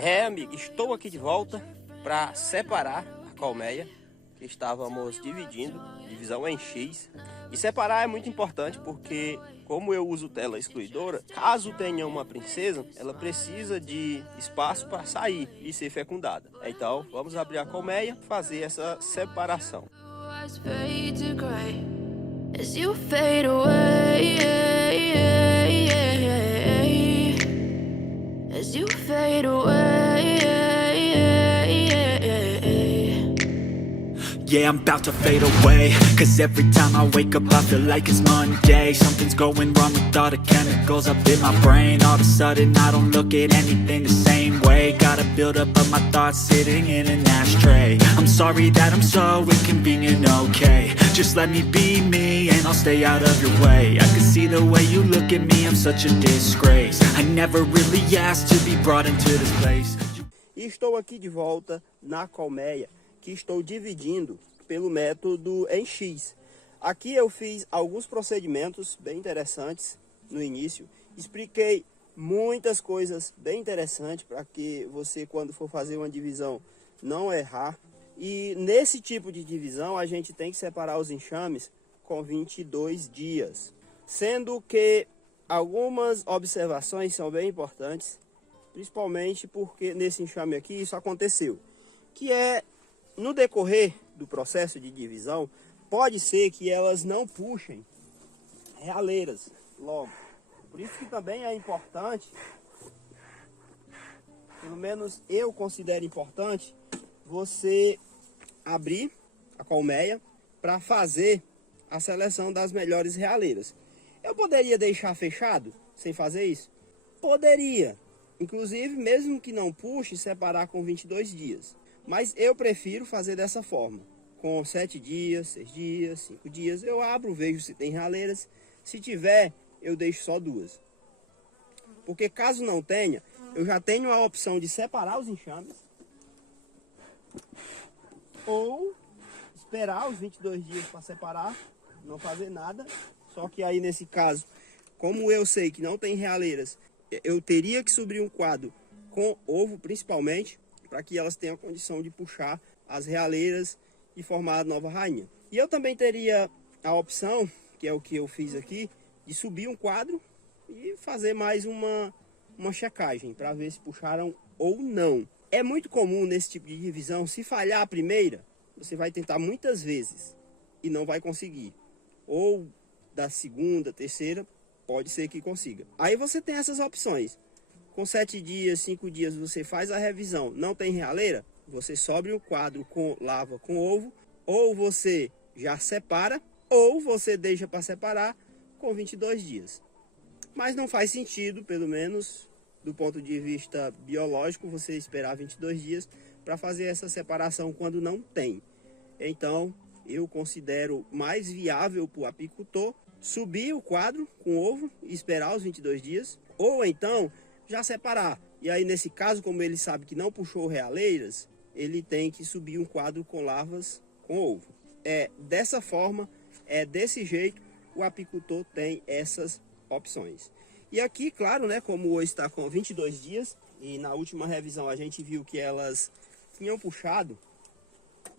Amigo, estou aqui de volta para separar a colmeia que estávamos dividindo, divisão em X. E separar é muito importante porque, como eu uso tela excluidora, caso tenha uma princesa, ela precisa de espaço para sair e ser fecundada. Então, vamos abrir a colmeia e fazer essa separação. As you fade away, as you fade away, yeah, I'm about to fade away, cause every time I wake up I feel like it's Monday. Something's going wrong with all the chemicals up in my brain. All of a sudden I don't look at anything the same way. Gotta build up of my thoughts sitting in an ashtray. I'm sorry that I'm so inconvenient, okay. Just let me be me and I'll stay out of your way. I can see the way you look at me, I'm such a disgrace. I never really asked to be brought into this place. E estou aqui de volta na colmeia, que estou dividindo pelo método em X. Aqui eu fiz alguns procedimentos bem interessantes no início. Expliquei muitas coisas bem interessantes para que você, quando for fazer uma divisão, não errar. E nesse tipo de divisão a gente tem que separar os enxames com 22 dias. Sendo que algumas observações são bem importantes, principalmente porque nesse enxame aqui isso aconteceu. Que é, no decorrer do processo de divisão, pode ser que elas não puxem realeiras logo. Por isso que também é importante, pelo menos eu considero importante, você abrir a colmeia para fazer a seleção das melhores realeiras. Eu poderia deixar fechado sem fazer isso? Poderia. Inclusive, mesmo que não puxe, separar com 22 dias. Mas eu prefiro fazer dessa forma. Com 7 dias, 6 dias, 5 dias. Eu abro, vejo se tem realeiras. Se tiver, eu deixo só 2. Porque caso não tenha, eu já tenho a opção de separar os enxames. Ou esperar os 22 dias para separar, não fazer nada. Só que aí nesse caso, como eu sei que não tem realeiras, eu teria que subir um quadro com ovo principalmente, para que elas tenham a condição de puxar as realeiras e formar a nova rainha. E eu também teria a opção, que é o que eu fiz aqui, de subir um quadro e fazer mais uma checagem, para ver se puxaram ou não. É muito comum nesse tipo de divisão, se falhar a primeira, você vai tentar muitas vezes e não vai conseguir. Ou da segunda, terceira, pode ser que consiga. Aí você tem essas opções. Com 7 dias, 5 dias você faz a revisão, não tem realeira, você sobe o quadro com lava com ovo, ou você já separa, ou você deixa para separar com 22 dias. Mas não faz sentido, pelo menos do ponto de vista biológico, você esperar 22 dias para fazer essa separação quando não tem. Então, eu considero mais viável para o apicultor subir o quadro com ovo e esperar os 22 dias, ou então já separar. E aí nesse caso, como ele sabe que não puxou realeiras, ele tem que subir um quadro com larvas com ovo. É dessa forma, é desse jeito, o apicultor tem essas opções. E aqui, claro, né, como hoje está com 22 dias, e na última revisão a gente viu que elas tinham puxado,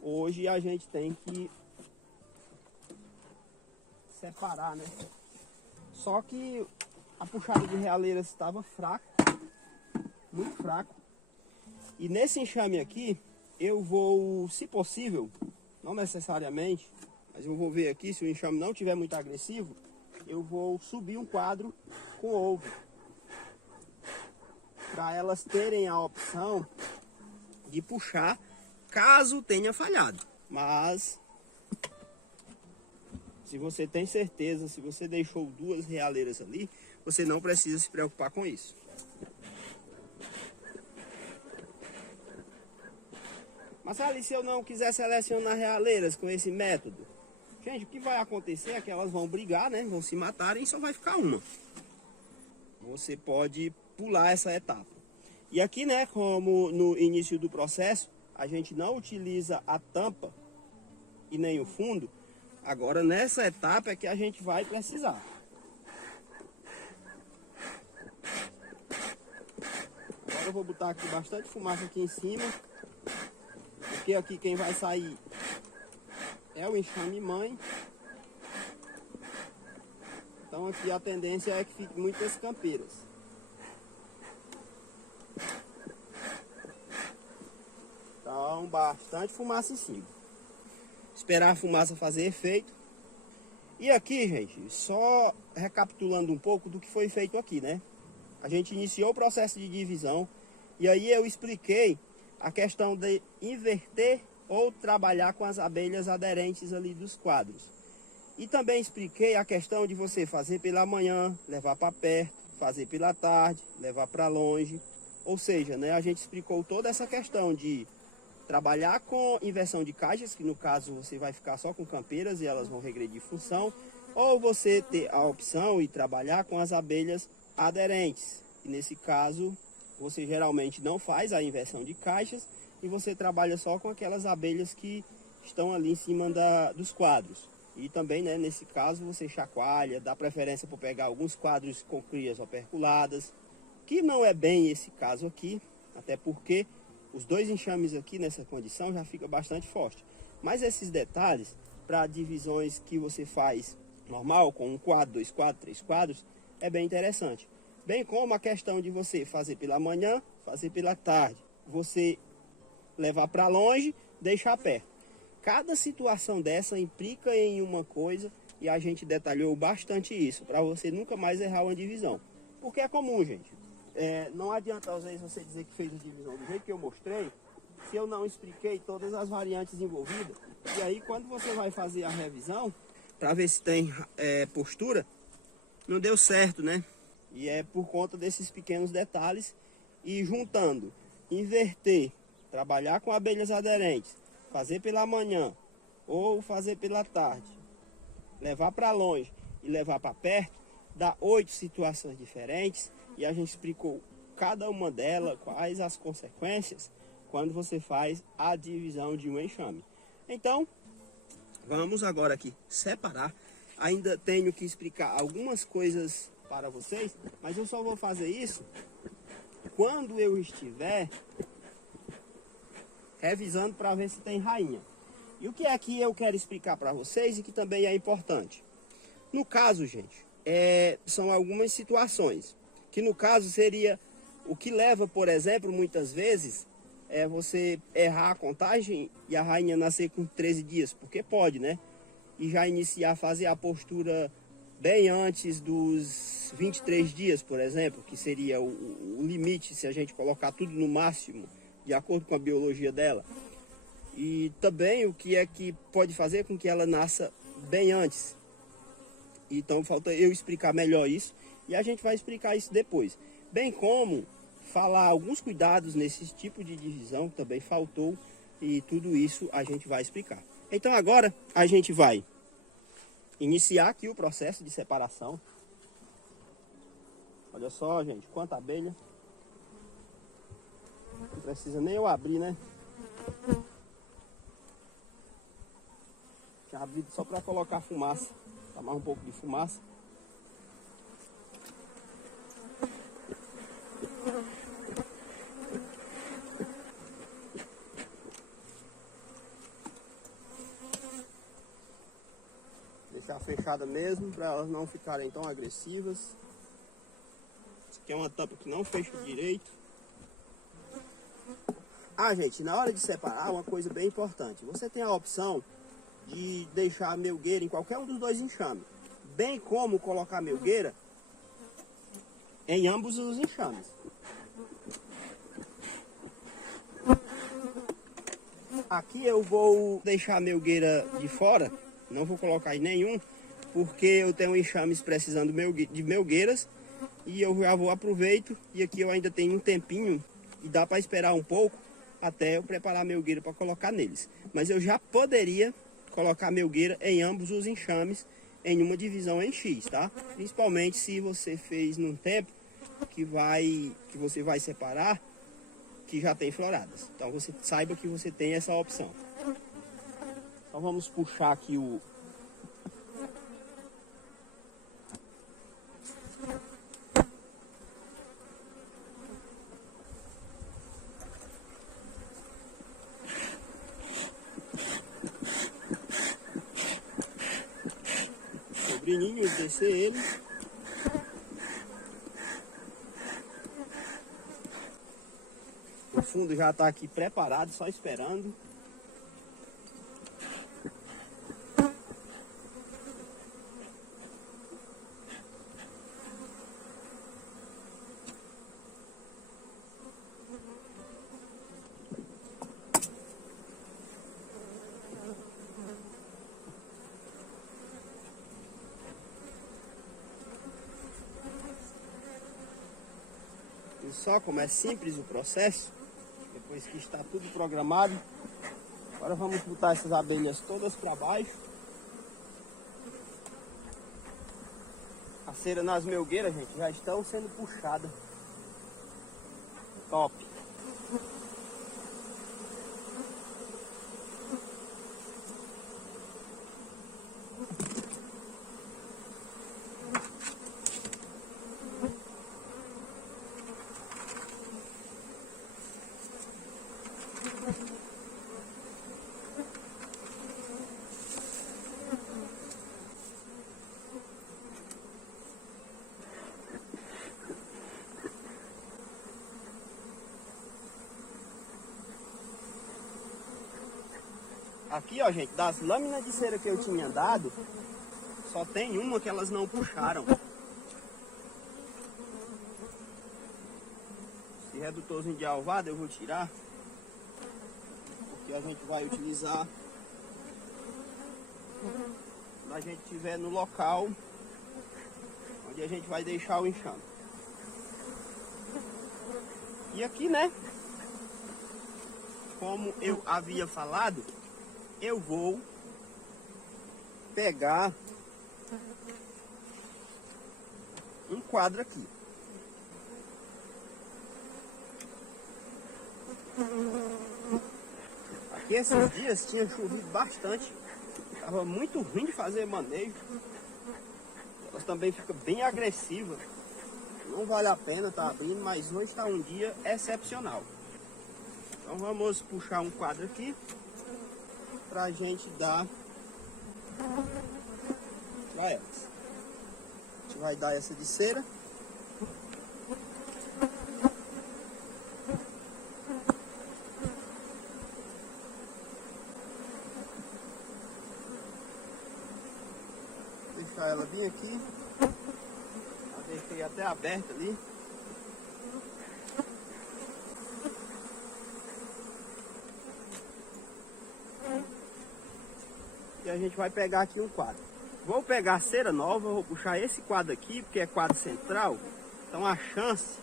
hoje a gente tem que separar, né? Só que a puxada de realeiras estava fraca, muito fraco. E nesse enxame aqui, eu vou, se possível, não necessariamente, mas eu vou ver aqui, se o enxame não estiver muito agressivo, eu vou subir um quadro com ovo. Para elas terem a opção de puxar, caso tenha falhado. Mas, se você tem certeza, se você deixou 2 realeiras ali, você não precisa se preocupar com isso. Mas ali, se eu não quiser selecionar realeiras com esse método, gente, o que vai acontecer é que elas vão brigar, né? Vão se matarem e só vai ficar uma. Você pode pular essa etapa. E aqui, né, como no início do processo, a gente não utiliza a tampa e nem o fundo, agora nessa etapa é que a gente vai precisar. Eu vou botar aqui bastante fumaça aqui em cima, porque aqui quem vai sair é o enxame mãe. Então aqui a tendência é que fique muitas campeiras. Então bastante fumaça em cima. Esperar a fumaça fazer efeito. E aqui, gente, só recapitulando um pouco do que foi feito aqui, né? A gente iniciou o processo de divisão e aí eu expliquei a questão de inverter ou trabalhar com as abelhas aderentes ali dos quadros. E também expliquei a questão de você fazer pela manhã, levar para perto, fazer pela tarde, levar para longe. Ou seja, né, a gente explicou toda essa questão de trabalhar com inversão de caixas, que no caso você vai ficar só com campeiras e elas vão regredir função, ou você ter a opção e trabalhar com as abelhas aderentes. E nesse caso, você geralmente não faz a inversão de caixas e você trabalha só com aquelas abelhas que estão ali em cima dos quadros. E também, né, nesse caso, você chacoalha, dá preferência para pegar alguns quadros com crias operculadas, que não é bem esse caso aqui, até porque os dois enxames aqui nessa condição já fica bastante forte. Mas esses detalhes, para divisões que você faz normal, com um quadro, 2 quadros, 3 quadros, é bem interessante. Bem como a questão de você fazer pela manhã, fazer pela tarde, você levar para longe, deixar perto. Cada situação dessa implica em uma coisa e a gente detalhou bastante isso, para você nunca mais errar uma divisão. Porque é comum, gente. Não adianta às vezes você dizer que fez a divisão do jeito que eu mostrei, se eu não expliquei todas as variantes envolvidas. E aí quando você vai fazer a revisão, para ver se tem postura, não deu certo, né? E é por conta desses pequenos detalhes. E juntando, inverter, trabalhar com abelhas aderentes, fazer pela manhã ou fazer pela tarde, levar para longe e levar para perto, dá 8 situações diferentes. E a gente explicou cada uma delas, quais as consequências quando você faz a divisão de um enxame. Então, vamos agora aqui separar. Ainda tenho que explicar algumas coisas para vocês, mas eu só vou fazer isso quando eu estiver revisando para ver se tem rainha. E o que é que eu quero explicar para vocês e que também é importante? No caso, gente, são algumas situações. Que no caso seria o que leva, por exemplo, muitas vezes, você errar a contagem e a rainha nascer com 13 dias, porque pode, né? E já iniciar a fazer a postura bem antes dos 23 dias, por exemplo, que seria o limite se a gente colocar tudo no máximo, de acordo com a biologia dela. E também o que é que pode fazer com que ela nasça bem antes. Então falta eu explicar melhor isso. E a gente vai explicar isso depois. Bem como falar alguns cuidados nesse tipo de divisão, que também faltou. E tudo isso a gente vai explicar. Então agora a gente vai iniciar aqui o processo de separação. Olha só, gente, quanta abelha. Não precisa nem eu abrir, né? Tinha abrido só para colocar fumaça. Tá mais um pouco de fumaça. Deixar fechada mesmo, para elas não ficarem tão agressivas. Isso aqui é uma tampa que não fecha direito. Ah, gente, na hora de separar, uma coisa bem importante. Você tem a opção de deixar a melgueira em qualquer um dos dois enxames. Bem como colocar a melgueira em ambos os enxames. Aqui eu vou deixar a melgueira de fora, não vou colocar em nenhum, porque eu tenho enxames precisando de melgueiras e eu já vou aproveito. E aqui eu ainda tenho um tempinho e dá para esperar um pouco até eu preparar a melgueira para colocar neles. Mas eu já poderia colocar a melgueira em ambos os enxames em uma divisão em X, tá? Principalmente se você fez num tempo que você vai separar, que já tem floradas. Então você saiba que você tem essa opção. Então vamos puxar aqui o... pequenininho, descer ele. O fundo já está aqui preparado, só esperando. E só como é simples o processo, depois que está tudo programado. Agora vamos botar essas abelhas todas para baixo. A cera nas melgueiras, gente, já estão sendo puxadas. Top! Aqui, ó, gente, das lâminas de cera que eu tinha dado, só tem uma que elas não puxaram. Esse redutorzinho de alvada eu vou tirar, porque a gente vai utilizar quando a gente estiver no local onde a gente vai deixar o enxame. E aqui, né, como eu havia falado, eu vou pegar um quadro aqui. Aqui esses dias tinha chovido bastante. Estava muito ruim de fazer manejo. Elas também ficam bem agressivas. Não vale a pena estar abrindo, mas hoje está um dia excepcional. Então vamos puxar um quadro aqui pra gente dar pra elas. A gente vai dar essa de cera. Deixar ela bem aqui. Já deixei até aberta ali. E a gente vai pegar aqui um quadro. Vou pegar cera nova, vou puxar esse quadro aqui, porque é quadro central. Então a chance,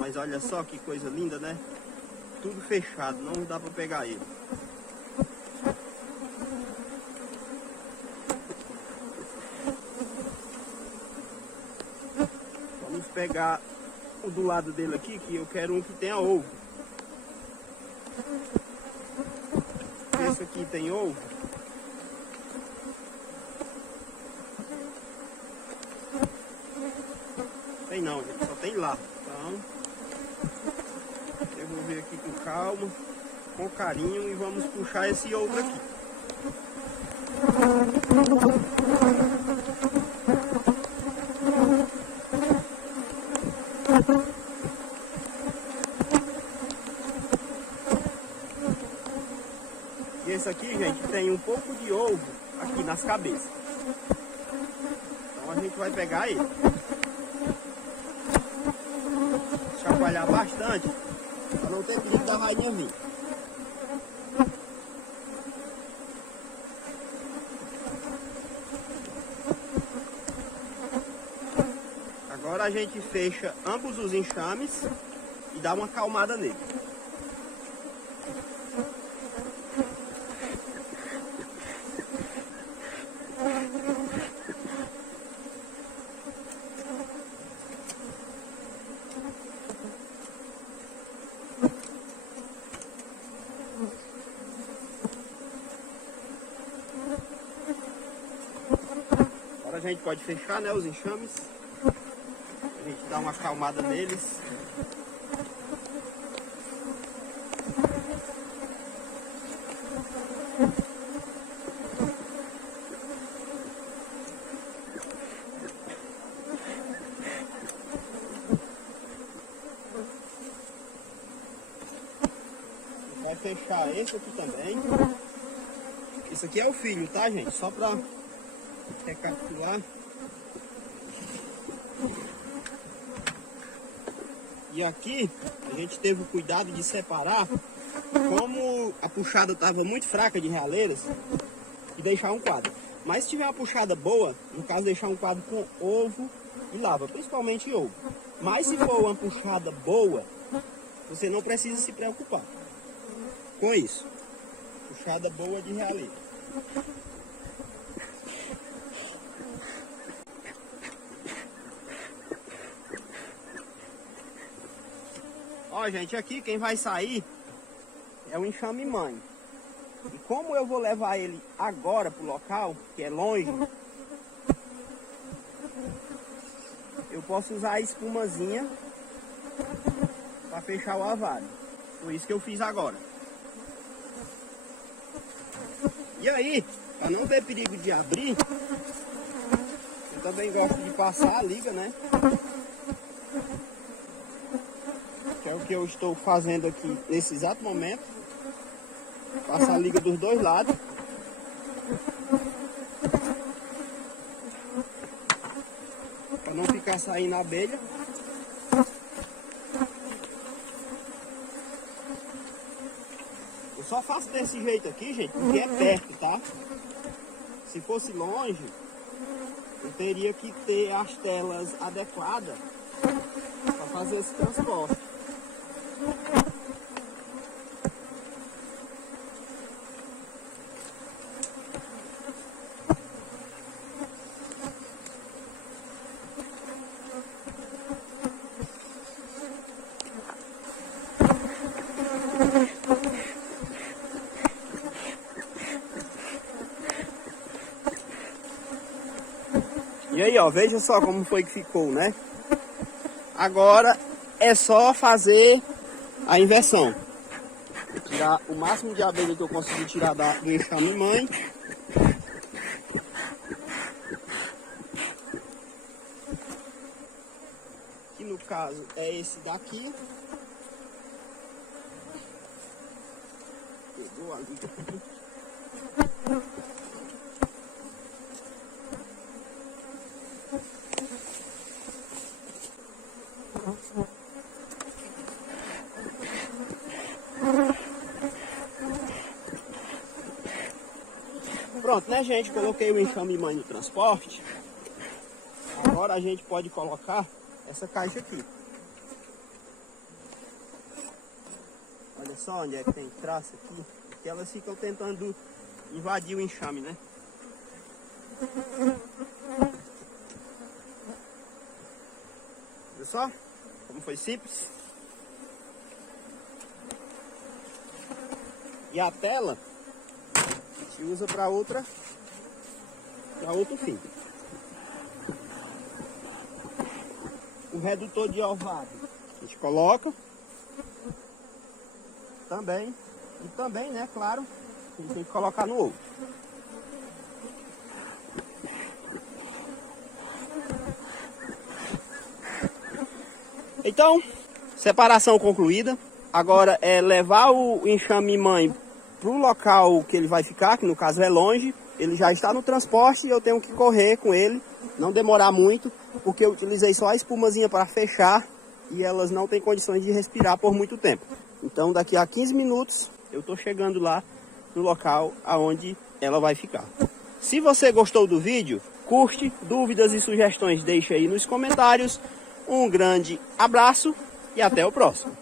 mas olha só que coisa linda, né? Tudo fechado, não dá para pegar ele. Vamos pegar o do lado dele aqui, que eu quero um que tenha ovo. Esse aqui tem ovo. Tem não, gente, só tem lá. Então, eu vou ver aqui com calma, com carinho, e vamos puxar esse outro aqui. E esse aqui, gente, tem um pouco de ovo aqui nas cabeças. Então a gente vai pegar ele. Chacoalhar bastante para não ter perigo da rainha vir. Agora a gente fecha ambos os enxames e dá uma acalmada nele. Agora a gente pode fechar, né, os enxames. A gente dá uma acalmada neles. vai fechar esse aqui também. Esse aqui é o filho, tá, gente? Só pra recapitular. E aqui a gente teve o cuidado de separar, como a puxada estava muito fraca de realeiras, e deixar um quadro. Mas se tiver uma puxada boa, no caso deixar um quadro com ovo e lava, principalmente ovo. Mas se for uma puxada boa, você não precisa se preocupar com isso. Puxada boa de realeiras. Ó, gente, aqui quem vai sair é o enxame mãe. E como eu vou levar ele agora pro local, que é longe, eu posso usar a espumazinha para fechar o avalho. Foi isso que eu fiz agora. E aí, para não ter perigo de abrir, eu também gosto de passar a liga, né? Que é o que eu estou fazendo aqui nesse exato momento. Passar a liga dos dois lados. Para não ficar saindo a abelha. Eu só faço desse jeito aqui, gente, porque é perto, tá? Se fosse longe, eu teria que ter as telas adequadas para fazer esse transporte. E aí, ó, veja só como foi que ficou, né? Agora é só fazer a inversão. Tirar o máximo de abelha que eu conseguir tirar do enxame mãe. Que no caso é esse daqui. Pegou ali. Pronto, né, gente? Coloquei o enxame mãe no transporte. Agora a gente pode colocar essa caixa aqui. Olha só onde é que tem traço aqui. Porque elas ficam tentando invadir o enxame, né? Olha só como foi simples. E a tela a gente usa para outro fim. O redutor de ovado a gente coloca também. E também, né, claro, a gente tem que colocar no ovo. Então, separação concluída. Agora é levar o enxame mãe para o local que ele vai ficar, que no caso é longe. Ele já está no transporte e eu tenho que correr com ele, não demorar muito, porque eu utilizei só a espumazinha para fechar e elas não têm condições de respirar por muito tempo. Então daqui a 15 minutos eu estou chegando lá no local aonde ela vai ficar. Se você gostou do vídeo, curte, dúvidas e sugestões deixa aí nos comentários. Um grande abraço e até o próximo.